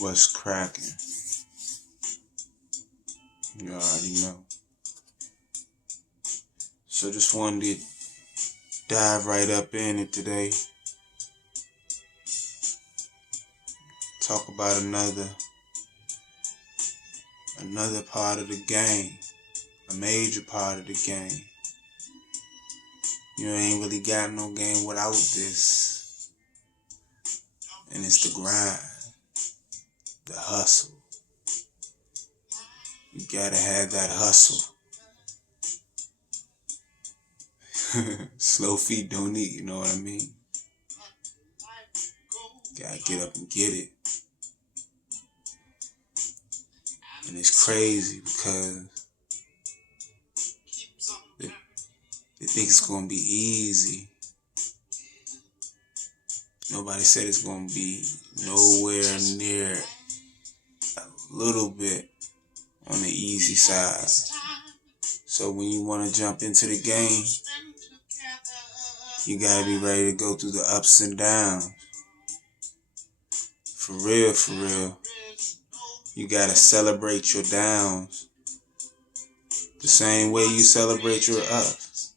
What's cracking? You already know. So just wanted to dive right up in it today. Talk about another part of the game. A major part of the game. You ain't really got no game without this. And it's the grind. The hustle. You gotta have that hustle. Slow feet don't eat, you know what I mean? Gotta get up and get it. And it's crazy because they think it's gonna be easy. Nobody said it's gonna be nowhere near a little bit on the easy side. So when you wanna jump into the game, you gotta be ready to go through the ups and downs. For real. You gotta celebrate your downs the same way you celebrate your ups.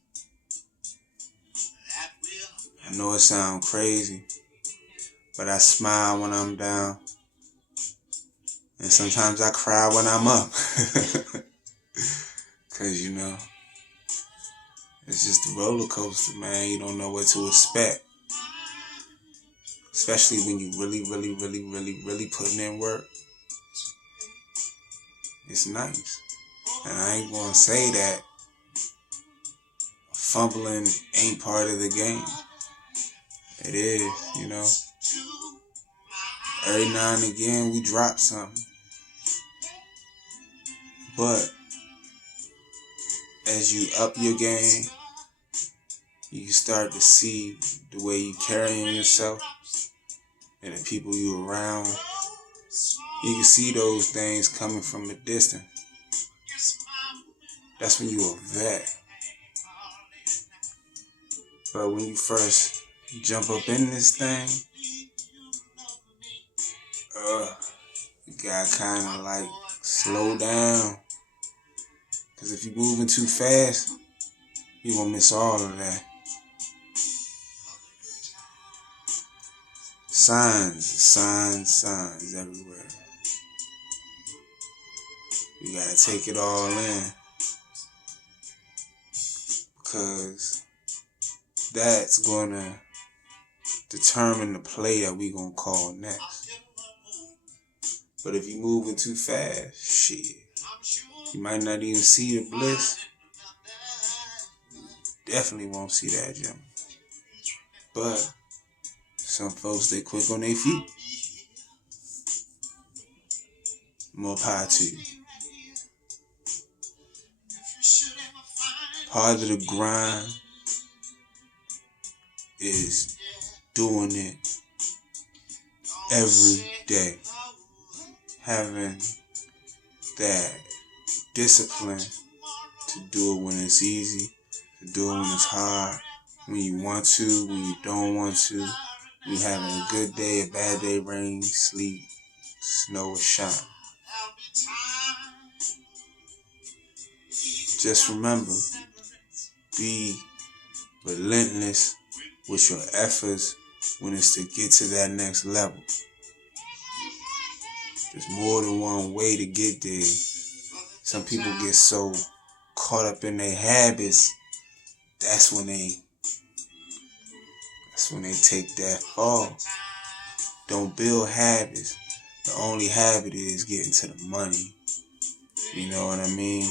I know it sounds crazy, but I smile when I'm down. And sometimes I cry when I'm up. Cause it's just a roller coaster, man. You don't know what to expect. Especially when you really putting in work. It's nice. And I ain't gonna say that fumbling ain't part of the game. It is, Every now and again we drop something. But as you up your game, you start to see the way you carrying yourself and the people you around. You can see those things coming from a distance. That's when you a vet. But when you first jump up in this thing, you gotta kind of like slow down. Because if you're moving too fast, you're gonna miss all of that. Signs everywhere. You gotta take it all in. Because that's gonna determine the play that we gonna call next. But if you're moving too fast, shit, you might not even see the bliss. Definitely won't see that jump. But some folks, they quick on their feet. More power to you. Part of the grind is doing it every day. Having that discipline to do it when it's easy, to do it when it's hard, when you want to, when you don't want to, when you're having a good day, a bad day, rain, sleet, snow, or shine. Just remember, be relentless with your efforts when it's to get to that next level. There's more than one way to get there. Some people get so caught up in their habits, that's when they take that fall. Don't build habits. The only habit is getting to the money. You know what I mean?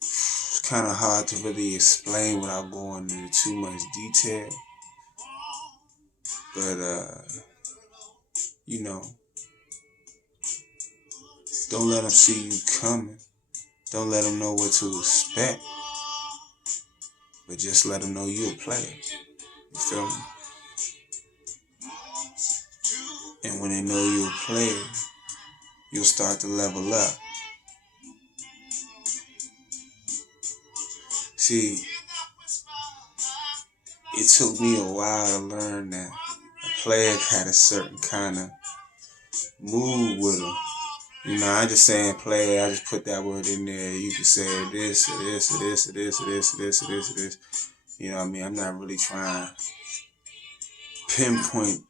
It's kind of hard to really explain without going into too much detail. But, don't let them see you coming. Don't let them know what to expect. But just let them know you're a player. You feel me? And when they know you're a player, you'll start to level up. See, it took me a while to learn that a player had a certain kind of move with them. You know, I just saying play. I just put that word in there. You can say this or this or this or this or this or this or this or this. You know what I mean? I'm not really trying to pinpoint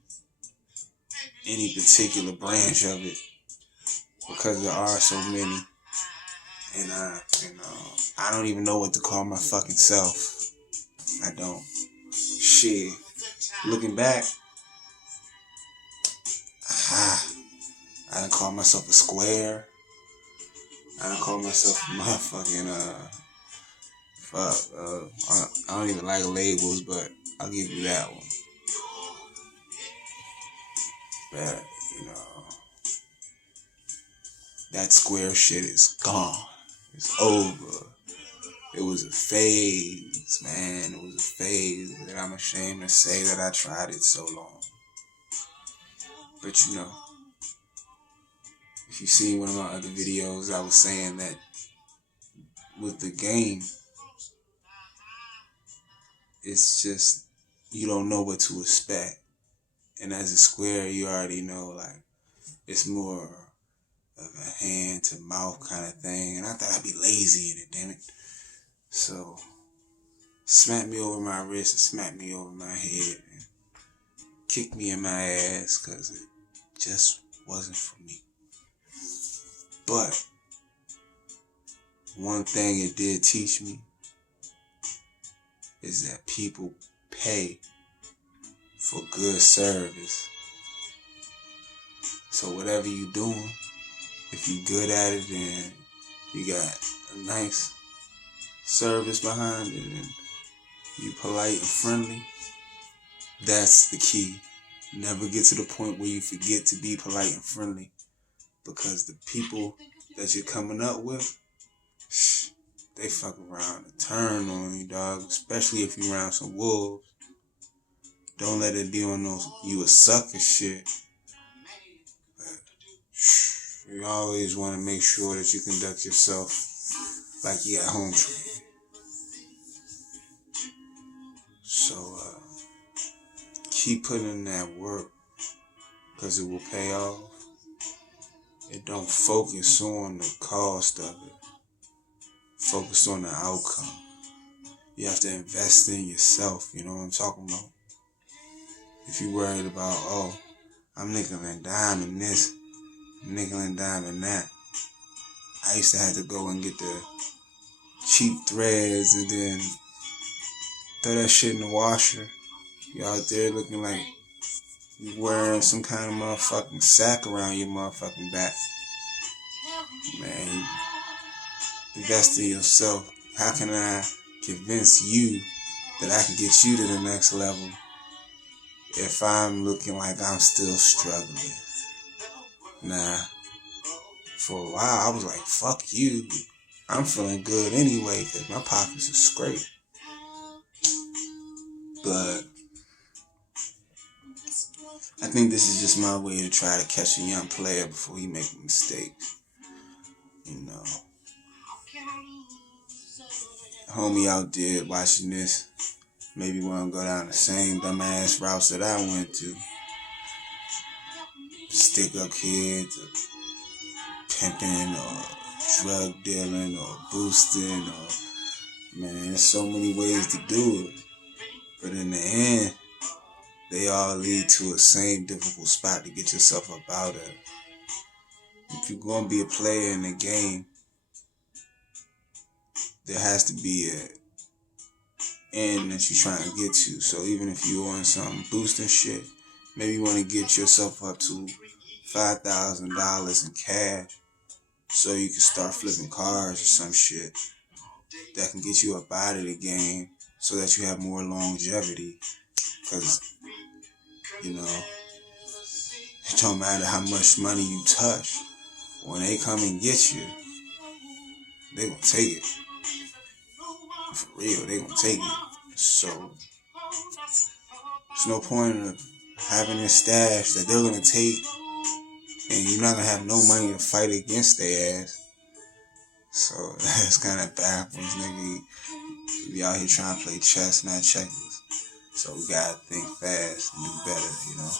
any particular branch of it because there are so many. And I don't even know what to call my fucking self. I don't. Shit. Looking back, I done call myself a square. I done call myself a motherfucking I don't even like labels, but I'll give you that one. But, you know, that square shit is gone. It's over. It was a phase, man. It was a phase that I'm ashamed to say that I tried it so long. But you know, if you see one of my other videos, I was saying that with the game, it's just, you don't know what to expect. And as a square, you already know, like, it's more of a hand to mouth kind of thing. And I thought I'd be lazy in it, damn it. So, smack me over my wrist and smack me over my head and kick me in my ass because it just wasn't for me. But one thing it did teach me is that people pay for good service. So whatever you doing, if you good at it and you got a nice service behind it and you polite and friendly, that's the key. Never get to the point where you forget to be polite and friendly, because the people that you're coming up with, they fuck around and turn on you, dog. Especially if you around some wolves. Don't let it be on those you a sucker shit. But you always want to make sure that you conduct yourself like you got home training. So keep putting in that work, because it will pay off. And don't focus on the cost of it. Focus on the outcome. You have to invest in yourself. You know what I'm talking about? If you're worried about, oh, I'm nickel and diming this, nickel and diming that. I used to have to go and get the cheap threads and then throw that shit in the washer. You out there looking like you wearing some kind of motherfucking sack around your motherfucking back. Man, invest in yourself. How can I convince you that I can get you to the next level if I'm looking like I'm still struggling? Nah. For a while, I was like, fuck you. I'm feeling good anyway because my pockets are straight. But I think this is just my way to try to catch a young player before he make a mistake. You know. Homie out there watching this maybe want to go down the same dumbass routes that I went to. Stick up kids, or pimping, or drug dealing, or boosting, or man, there's so many ways to do it. But in the end, they all lead to a same difficult spot to get yourself up out of. If you're going to be a player in the game, there has to be an end that you're trying to get to. So even if you're on some boosting shit, maybe you want to get yourself up to $5,000 in cash so you can start flipping cars or some shit that can get you up out of the game so that you have more longevity. Because, you know, it don't matter how much money you touch. When they come and get you, they gonna take it. For real, they gonna take it. So, there's no point of having a stash that they're gonna take and you're not gonna have no money to fight against their ass. So, that's kind of backwards, nigga. We out here trying to play chess, not checkers. So, we gotta think fast and do better, you know.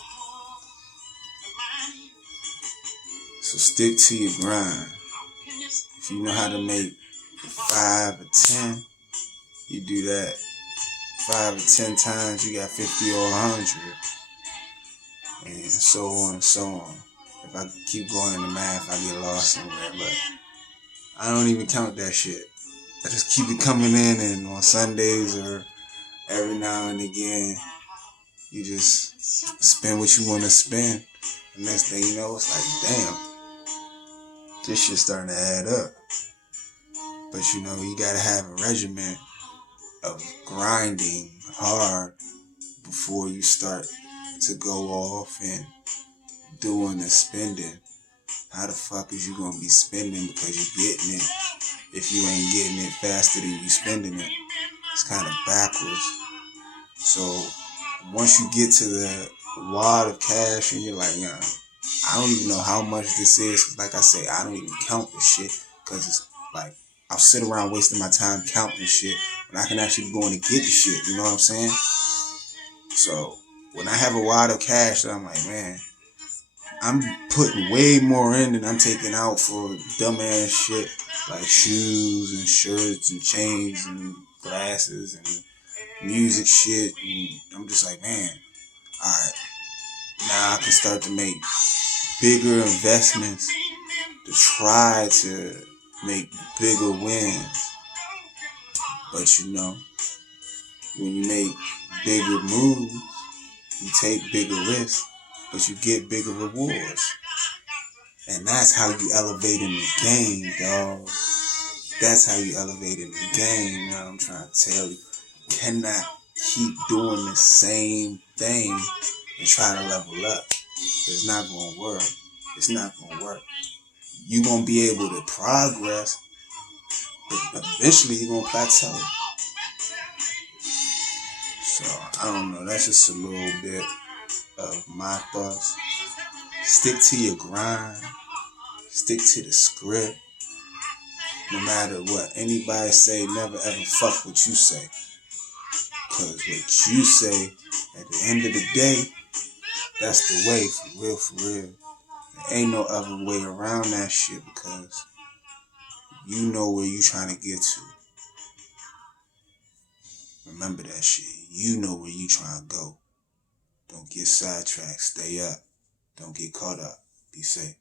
So stick to your grind. If you know how to make 5 or 10, you do that 5 or 10 times, you got 50 or 100. And so on and so on. If I keep going in the math, I get lost somewhere. But I don't even count that shit. I just keep it coming in, and on Sundays or every now and again, you just spend what you want to spend. The next thing you know, it's like, damn, this shit's starting to add up. But you know, you gotta have a regimen of grinding hard before you start to go off and doing the spending. How the fuck is you gonna be spending because you're getting it if you ain't getting it faster than you spending it? It's kind of backwards. So once you get to the wad of cash and you're like, yeah, I don't even know how much this is, because like I say, I don't even count this shit, because it's like I'll sit around wasting my time counting shit when I can actually go in and get the shit. You know what I'm saying? So when I have a wad of cash, I'm like, man, I'm putting way more in than I'm taking out for dumbass shit like shoes and shirts and chains and glasses and music shit. And I'm just like, man, alright, now I can start to make bigger investments to try to make bigger wins. But you know, when you make bigger moves, you take bigger risks, but you get bigger rewards. And that's how you elevate in the game, dog. That's how you elevate in the game, you know what I'm trying to tell you. You cannot keep doing the same thing and try to level up. It's not going to work. It's not going to work. You're going to be able to progress, but eventually you're going to plateau. So, I don't know. That's just a little bit of my thoughts. Stick to your grind. Stick to the script. No matter what anybody say, never ever fuck what you say. Because what you say, at the end of the day, that's the way, for real, for real. There ain't no other way around that shit, because you know where you trying to get to. Remember that shit. You know where you trying to go. Don't get sidetracked. Stay up. Don't get caught up. Be safe.